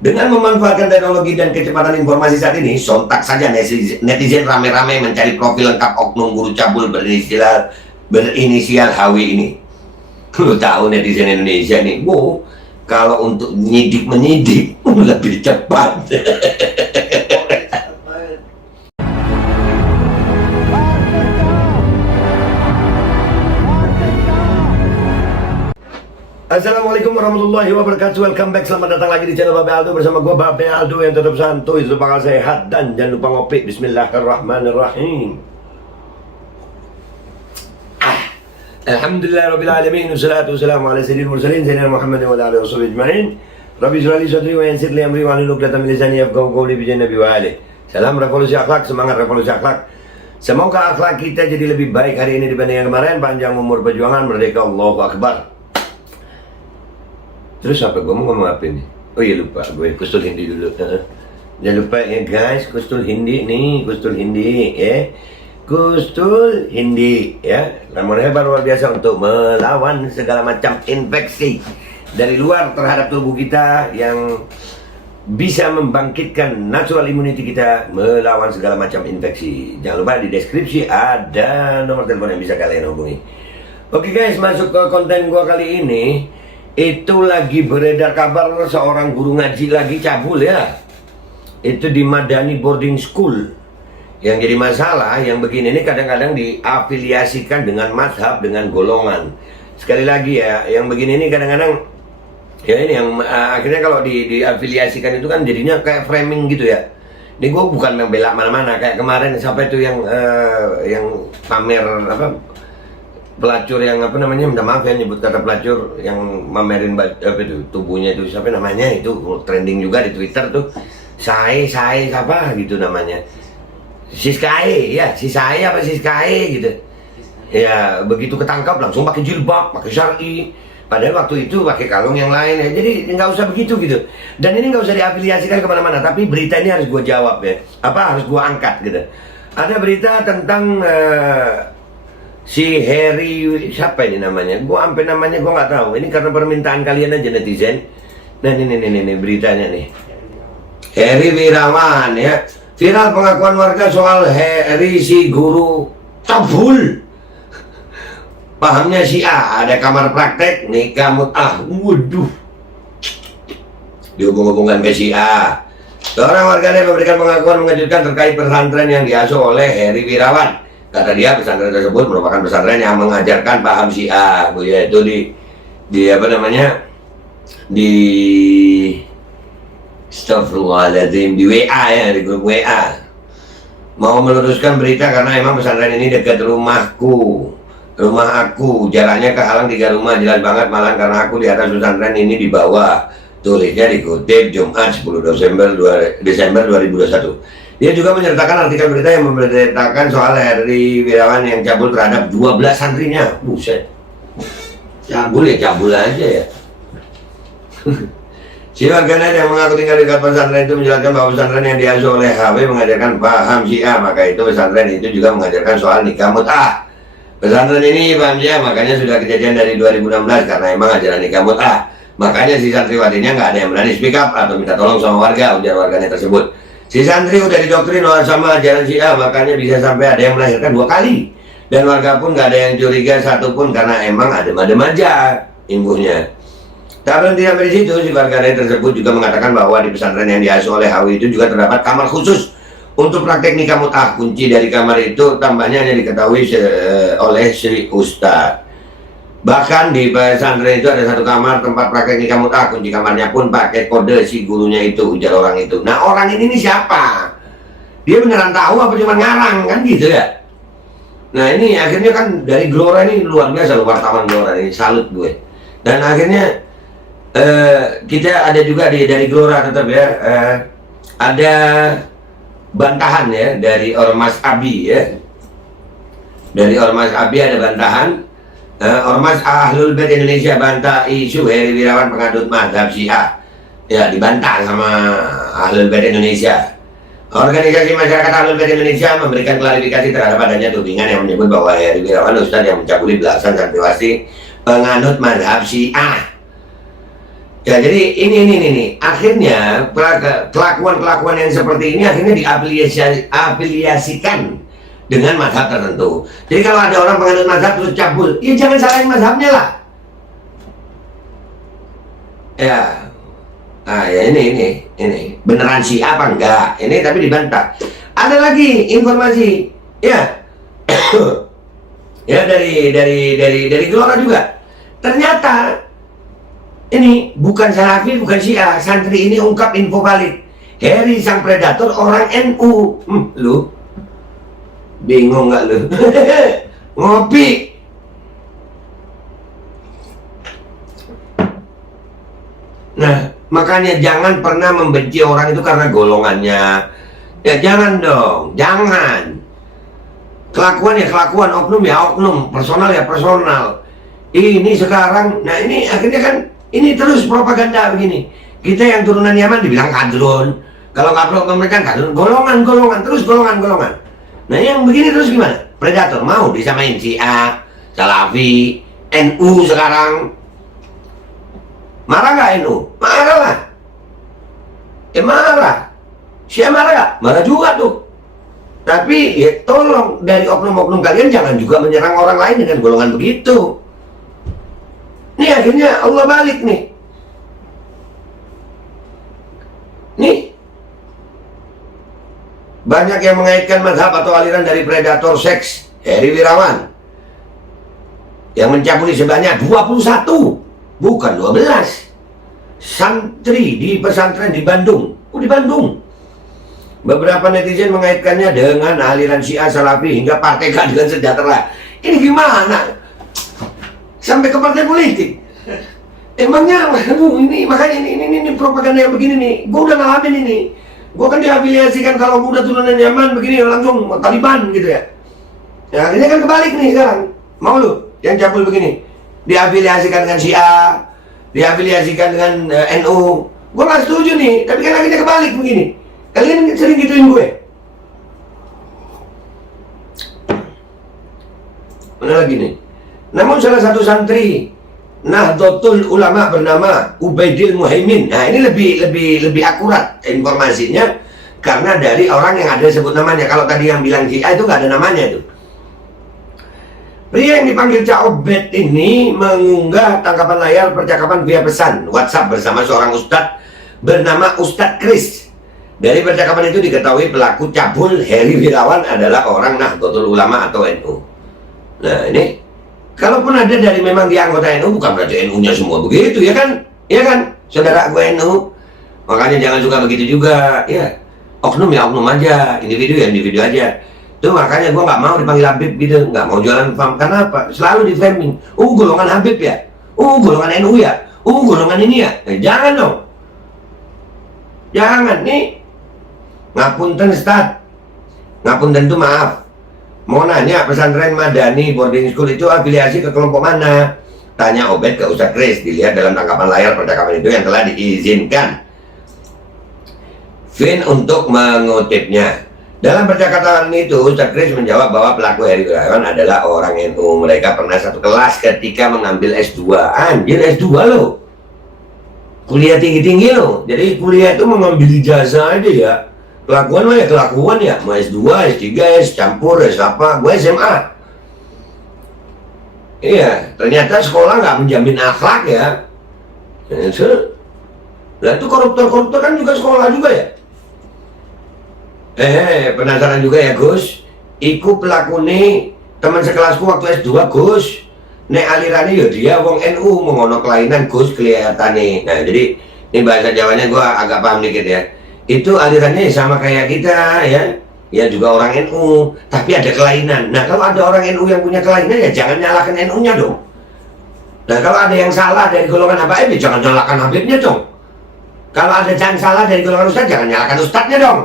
Dengan memanfaatkan teknologi dan kecepatan informasi saat ini, sontak saja netizen rame-rame mencari profil lengkap oknum guru cabul berinisial HW ini. Lu tahu netizen Indonesia nih, kalau untuk menyidik lebih cepat. Assalamualaikum warahmatullahi wabarakatuh. Welcome back, selamat datang lagi di channel Babe Aldo bersama gue Babe Aldo yang tetap santuy, tetap bakal sehat, dan jangan lupa ngopi. Bismillahirrahmanirrahim. Alhamdulillahirabbil alamin, wassalatu wassalamu ala sayyidil mursalin sayyidina Muhammadin wa ala alihi washabbihi ajmain. Rabbi shrah li sadri wa yassir li amri wahlul 'uqdatam min lisani yafqahu qawli bi nabi wa alihi. Salam revolusi akhlak, semangat revolusi akhlak. Semoga akhlak kita jadi lebih baik hari ini dibanding yang kemarin. Panjang umur perjuangan, merdeka, Allahu Akbar. Terus apa? Gue mau ngomong apa ini? Oh iya lupa, gue kustul Hindi dulu. Jangan lupa ya guys, kustul Hindi nih, kustul Hindi ya. Kustul Hindi ya. Namun hebat luar biasa untuk melawan segala macam infeksi dari luar terhadap tubuh kita yang bisa membangkitkan natural immunity kita melawan segala macam infeksi. Jangan lupa di deskripsi ada nomor telepon yang bisa kalian hubungi. Oke guys, masuk ke konten gue kali ini. Itu lagi beredar kabar seorang guru ngaji lagi cabul ya. Itu di Madani Boarding School. Yang jadi masalah yang begini ini kadang-kadang diafiliasikan dengan mazhab, dengan golongan. Sekali lagi ya, yang begini ini kadang-kadang ya ini yang akhirnya kalau diafiliasikan itu kan jadinya kayak framing gitu ya. Ini gue bukan membela mana-mana, kayak kemarin sampai itu yang pamer apa, pelacur yang apa namanya, minta maaf ya nyebut kata pelacur yang mamerin apa itu tubuhnya itu, siapa namanya itu, trending juga di Twitter tuh, Sae apa gitu namanya, Siskae ya, Sisae apa Siskae gitu ya. Begitu ketangkap langsung pakai jilbab, pakai syar'i, padahal waktu itu pakai kalung yang lain ya. Jadi nggak usah begitu gitu, dan ini nggak usah diafiliasikan kemana-mana, tapi berita ini harus gue jawab ya, apa harus gue angkat gitu. Ada berita tentang si Harry, siapa ini namanya? Gua sampai namanya gua nggak tahu. Ini karena permintaan kalian aja netizen. Nah ini beritanya nih. Harry Wirawan ya. Viral pengakuan warga soal Harry si guru cabul. Pahamnya si A, ada kamar praktek, nikah mut'ah. Waduh. Dihubung-hubungkan ke si A. Seorang warganet memberikan pengakuan mengejutkan terkait pesantren yang diasuh oleh Harry Wirawan. Kata dia, pesantren tersebut merupakan pesantren yang mengajarkan paham Syiah, yaitu di apa namanya, di Astagfirullahaladzim, di WA ya, di grup WA. Mau meluruskan berita karena emang pesantren ini dekat rumah aku, jaraknya kehalang 3 rumah, jelas banget malah karena aku di atas pesantren ini di bawah. Tulisnya dikutip Jumat 10 Desember 2021. Dia juga menyertakan artikel berita yang memberitakan soal Harry Wirawan yang cabul terhadap 12 santrinya. Buset. Cabul ya cabul aja ya. Si warganet yang mengaku tinggal di dekat pesantren itu menjelaskan bahwa pesantren yang diasuh oleh HW mengajarkan paham Syiah, maka itu pesantren itu juga mengajarkan soal nikah mut'ah. Pesantren ini paham Syiah, makanya sudah kejadian dari 2016 karena emang ajaran nikah mut'ah. Makanya si santriwatinya nggak ada yang berani speak up atau minta tolong sama warga, ujar warganet tersebut. Si santri udah didoktrin sama ajaran Syiah, makanya bisa sampai ada yang melahirkan 2 kali. Dan warga pun gak ada yang curiga satupun karena emang adem-adem aja imbuhnya. Tak berhenti sampai di situ, si warganet tersebut juga mengatakan bahwa di pesantren yang diasuh oleh HW itu juga terdapat kamar khusus untuk praktek nikah mut'ah. Kunci dari kamar itu tambahnya hanya diketahui oleh Sri Ustadz. Bahkan di pesantren itu ada 1 kamar tempat praktek nikah mut'ah. Kunci kamarnya pun pakai kode si gurunya itu, ujar orang itu. Nah orang ini siapa? Dia beneran tahu apa cuma ngarang kan gitu ya? Nah ini akhirnya kan dari Gelora ini luar biasa loh, wartawan Gelora ini, salut gue. Dan akhirnya kita ada juga dari Gelora tetap ya, ada bantahan ya dari Ormas Abi ya. Dari Ormas Abi ada bantahan. Ormas Ahlul Bait Indonesia bantah isu Harry Wirawan pengadut mazhab Syiah. Ya dibantah sama Ahlul Bait Indonesia. Organisasi masyarakat Ahlul Bait Indonesia memberikan klarifikasi terhadap adanya tudingan yang menyebut bahwa Harry Wirawan ustadz yang mencabuli belasan santriwati penganut mazhab Syiah. Ya, jadi ini. Akhirnya kelakuan yang seperti ini akhirnya diafiliasikan dengan mazhab tertentu. Jadi kalau ada orang penganut mazhab terus cabul, ya jangan salahin mazhabnya lah. Ya, ya ini beneran Syiah apa enggak? Ini tapi dibantah. Ada lagi informasi, ya, ya dari Gelora juga. Ternyata ini bukan Salafi, bukan Syiah. Santri ini ungkap info valid. Heri sang predator orang NU. Lu bingung nggak lu? Ngopi. Nah, makanya jangan pernah membenci orang itu karena golongannya. Ya jangan dong, jangan. Kelakuan ya kelakuan, oknum ya oknum, personal ya personal. Ini sekarang, nah ini akhirnya kan ini terus propaganda begini. Kita yang turunan Yaman dibilang kadrun. Kalau nggak pro mereka kadrun, golongan, terus golongan. Nah yang begini terus gimana? Predator mau disamain Syiah, Salafi, NU sekarang. Marah nggak NU? Marah lah. Marah. Syiah marah nggak? Marah juga tuh. Tapi ya tolong dari oknum-oknum kalian jangan juga menyerang orang lain dengan golongan begitu. Nih akhirnya Allah balik nih. Nih banyak yang mengaitkan mazhab atau aliran dari predator seks Heri Wirawan yang mencabuli sebanyak 21, bukan 12 santri di pesantren di Bandung. Di Bandung. Beberapa netizen mengaitkannya dengan aliran Syiah, Salafi hingga Partai Keadilan Sejahtera. Ini gimana? Sampai ke partai politik. Emangnya, ini makanya ini propaganda yang begini nih. Gue udah ngalamin ini. Gue kan diafiliasikan kalau gue udah turunan Yaman begini langsung Taliban gitu ya. Ya ini kan kebalik nih sekarang. Mau lu yang cabul begini? Diafiliasikan dengan Syiah, diafiliasikan dengan NU. Gue gak setuju nih. Tapi kan akhirnya kebalik begini. Kalian sering gituin gue. Mana lagi nih? Namun salah satu santri Nahdlatul Ulama bernama Ubaidil Muhaimin. Nah ini lebih akurat informasinya karena dari orang yang ada sebut namanya. Kalau tadi yang bilang Syiah itu nggak ada namanya itu. Pria yang dipanggil Cak Obed ini mengunggah tangkapan layar percakapan via pesan WhatsApp bersama seorang ustadz bernama Ustadz Kris. Dari percakapan itu diketahui pelaku cabul Heri Wirawan adalah orang Nahdlatul Ulama atau NU. Nah ini, kalaupun ada dari memang dia anggota NU, bukan berarti NU-nya semua begitu, ya kan? Ya kan? Saudara gue NU. Makanya jangan suka begitu juga, ya. Oknum ya oknum aja, individu ya individu aja. Tuh makanya gue nggak mau dipanggil Habib gitu, nggak mau jualan fam. Karena apa? Selalu di framing. Golongan Habib ya? Golongan NU ya? Golongan ini ya? Jangan dong. Jangan, nih. Ngapunten Ustaz. Ngapunten itu maaf. Mau nanya pesantren Madani boarding school itu afiliasi ke kelompok mana? Tanya Obed ke Ustadz Kris. Dilihat dalam tangkapan layar percakapan itu yang telah diizinkan Vin untuk mengutipnya. Dalam percakapan itu Ustadz Kris menjawab bahwa pelaku Heri Wirawan adalah orang NU. Mereka pernah satu kelas ketika mengambil S2. Anjir S2 loh. Kuliah tinggi-tinggi loh. Jadi kuliah itu mengambil ijazah aja ya. Kelakuan mah ya kelakuan ya, mau S2, S3, S campur, S apa, gue SMA. Iya, ternyata sekolah nggak menjamin akhlak ya. Nah itu koruptor-koruptor kan juga sekolah juga ya. Penasaran juga ya Gus. Iku pelaku nih teman sekelasku waktu S2 Gus. Nek alirane ya dia wong NU mengono kelainan Gus kelihatane. Nah jadi ini bahasa Jawanya gue agak paham dikit ya. Itu alirannya sama kayak kita ya juga orang NU, tapi ada kelainan. Nah kalau ada orang NU yang punya kelainan ya jangan nyalakan NU-nya dong. Nah kalau ada yang salah dari golongan Habib ya jangan nyalakan Habibnya dong. Kalau ada yang salah dari golongan Ustadz jangan nyalakan Ustadznya dong.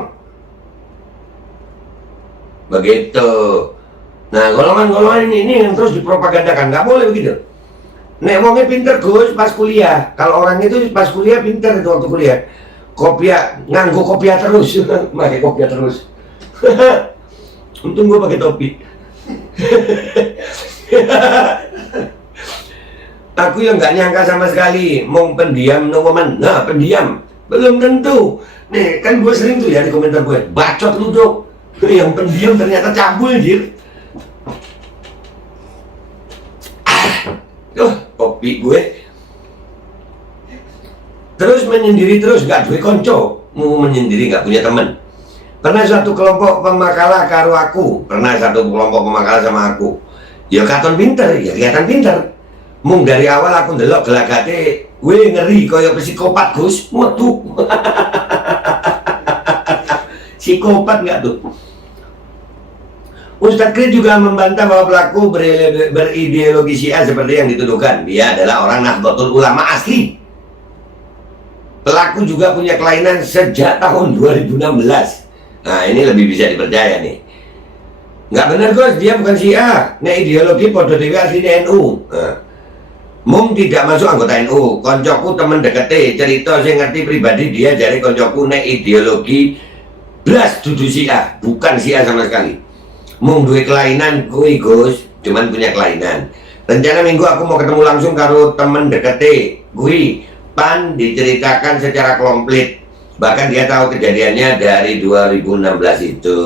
Begitu. Nah golongan-golongan ini yang terus dipropagandakan, nggak boleh begitu. Nek wongnya pinter Gus pas kuliah. Kalau orang itu pas kuliah pinter itu waktu kuliah. Kopiah, nganggo kopiah terus, pakai kopiah terus. Untung gue pakai topi. Aku yang nggak nyangka sama sekali, mau pendiam no woman. Nah, pendiam belum tentu. Nih kan gue sering tuh ya di komentar gue, bacot lu dok. Yang pendiam ternyata cabul jir. Kopi gue. Terus menyendiri terus, gak duwe konco. Mau menyendiri gak punya temen. Pernah satu kelompok pemakalah karo aku. Pernah satu kelompok pemakalah sama aku. Ya katon pinter, ya kelihatan pinter. Mung dari awal aku ndelok gelagate, gue ngeri koyo psikopat Gus. Waduh. Psikopat gak tuh? Ustadz Kris juga membantah bahwa pelaku berideologi Syiah seperti yang dituduhkan. Dia adalah orang Nahdlatul Ulama asli. Pelaku juga punya kelainan sejak tahun 2016. Nah ini lebih bisa dipercaya nih. Nggak benar Gus, dia bukan Syiah. Nah ideologi podo dewi asli NU. Nah, Mung tidak masuk anggota NU. Koncoku temen dekete cerita saya ngerti pribadi dia jadi koncoku nek ideologi blas dudu Syiah, bukan Syiah sama sekali. Mung duwe kelainan kuwi Gus, cuman punya kelainan. Rencana minggu aku mau ketemu langsung karo temen dekete kuwi, pan diceritakan secara komplit. Bahkan dia tahu kejadiannya dari 2016 itu.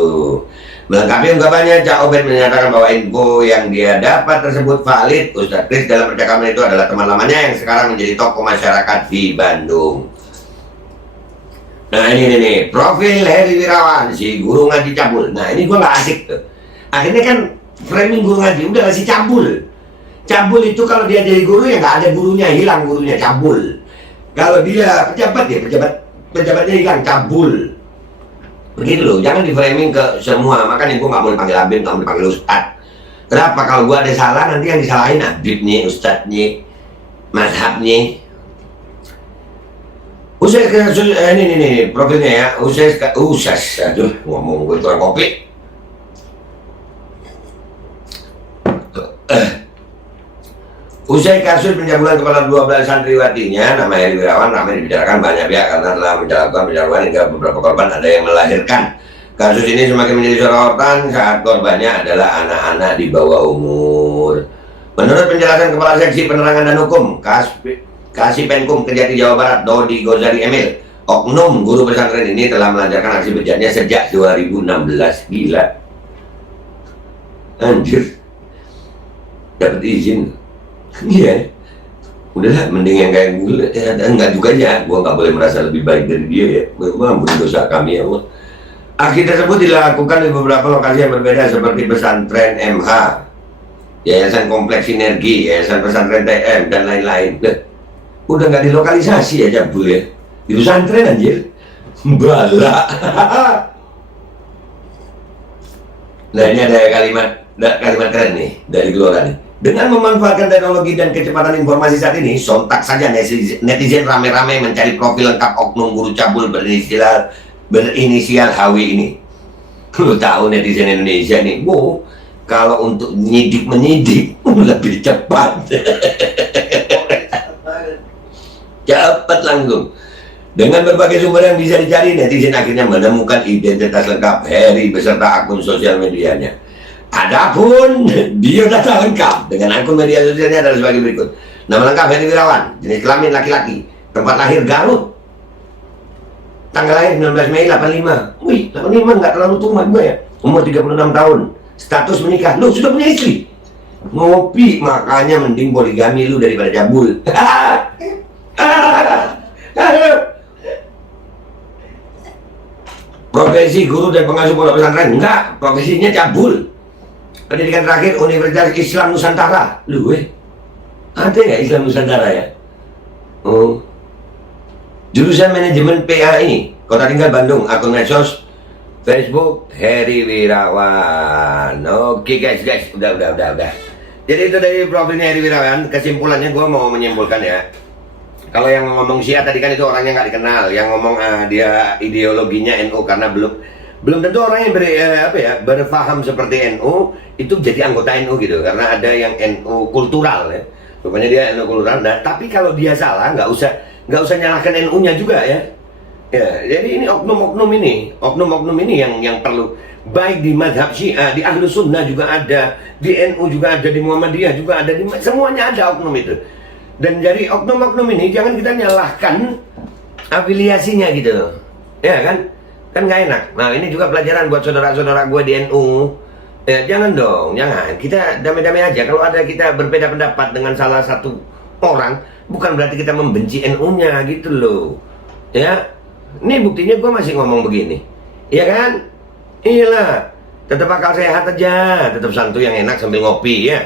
Melengkapi ungkapannya, Cak Obed menyatakan bahwa info yang dia dapat tersebut valid. Ustadz Kris dalam percakapan itu adalah teman lamanya yang sekarang menjadi tokoh masyarakat di Bandung. Nah ini nih, profil Heri Wirawan, si guru ngaji cabul. Nah ini gua nggak asik tuh. Akhirnya kan framing guru ngaji udah kasih cabul. Cabul itu kalau dia jadi guru ya nggak ada gurunya, hilang gurunya, cabul. Kalau dia pejabat ya pejabatnya hilang, cabul. Begitu loh, jangan di framing ke semua. Makanya gue nggak mau dipanggil Abid, nggak mau dipanggil Ustadz. Kenapa? Kalau gue ada salah nanti yang disalahin Abidnya, Ustadznya, mazhabnya. Ini profilnya ya, Usai, aduh ngomong gue kurang kopi. Usai kasus pencabulan kepala 12 santriwatinya, nama Heri Wirawan ramai dibicarakan banyak pihak karena telah menjalankan pencabulan hingga beberapa korban ada yang melahirkan. Kasus ini semakin menjadi sorotan saat korbannya adalah anak-anak di bawah umur. Menurut penjelasan Kepala Seksi Penerangan dan Hukum Kasih Penkum Kejati Jawa Barat, Dodi Gozali Emil, oknum guru pesantren ini telah melancarkan aksi bejatnya sejak 2016. Gila, anjir, dapat izin. Iya, udahlah mending yang kayak gue. Enggak juga ya, gue nggak boleh merasa lebih baik dari dia ya. Ampun dosa kami ya Allah. Aksi tersebut dilakukan di beberapa lokasi yang berbeda seperti pesantren MH, Yayasan Kompleks Sinergi, Yayasan Pesantren TM dan lain-lain. Udah nggak dilokalisasi ya cabul ya, di pesantren anjir. Bala. Nah ini ada kalimat keren nih dari Gelora nih. Dengan memanfaatkan teknologi dan kecepatan informasi saat ini, sontak saja netizen rame-rame mencari profil lengkap oknum guru cabul berinisial HW ini. Lu tahu netizen Indonesia nih, wow, kalau untuk menyidik lebih cepat. Cepat langsung. Dengan berbagai sumber yang bisa dicari, netizen akhirnya menemukan identitas lengkap Heri beserta akun sosial medianya. Adapun biodata lengkap dengan akun media sosialnya adalah sebagai berikut. Nama lengkap Heri Wirawan, jenis kelamin laki-laki, tempat lahir Garut, tanggal lahir 19 Mei 85. Wih, 85 nggak terlalu tua gue ya. Umur 36 tahun, status menikah. Lu sudah punya istri? Ngopi, makanya mending poligami lu daripada cabul. Profesi guru dan pengasuh pondok pesantren? Enggak, profesinya cabul. Pendidikan terakhir Universitas Islam Nusantara. Lu ada ya Islam Nusantara ya? Oh. Jurusan manajemen PAI, Kota tinggal Bandung. Akun medsos Facebook Heri Wirawan. Oke guys, udah. Jadi itu dari profilnya Heri Wirawan. Kesimpulannya gue mau menyimpulkan ya. Kalau yang ngomong Syiah tadi kan itu orangnya nggak dikenal. Yang ngomong dia ideologinya NU karena belum tentu orang yang berpaham seperti NU itu jadi anggota NU gitu, karena ada yang NU kultural ya, rupanya dia NU kultural. Nah, tapi kalau dia salah nggak usah nyalahkan NU-nya juga ya. Jadi ini oknum-oknum ini yang perlu, baik di mazhab Syiah, di Ahlus Sunnah juga ada, di NU juga ada, di Muhammadiyah juga ada, semuanya ada oknum itu. Dan dari oknum-oknum ini jangan kita nyalahkan afiliasinya gitu. Ya kan? Kan nggak enak. Nah ini juga pelajaran buat saudara-saudara gue di NU. Ya jangan dong, jangan. Kita damai-damai aja. Kalau ada kita berbeda pendapat dengan salah satu orang, bukan berarti kita membenci NU-nya gitu loh. Ya, ini buktinya gue masih ngomong begini. Iya kan? Iyalah. Tetap akal sehat aja. Tetap santuy yang enak sambil ngopi ya.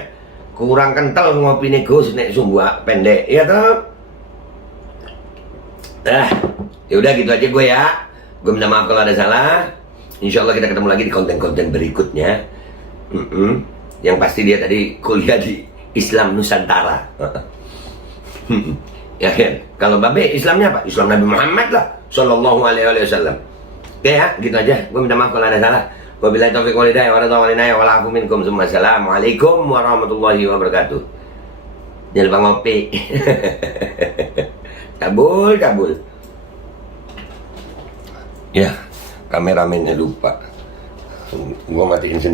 Kurang kental ngopi nih Gus, nek sumba pendek, ya toh? Ya udah gitu aja gue ya. Gue minta maaf kalau ada salah. Insya Allah kita ketemu lagi di konten-konten berikutnya. Yang pasti dia tadi kuliah di Islam Nusantara. Ya kan? Kalau Babe Islamnya apa? Islam Nabi Muhammad lah, Sallallahu Alaihi Wasallam. Oke ya, gitu aja. Gue minta maaf kalau ada salah. Wabillahi taufiq wal hidayah wa'alaikum minkum. Assalamualaikum warahmatullahi wabarakatuh. Jangan lupa ngopi. Kabul. Ya, kameramennya lupa. Gua matiin sendiri.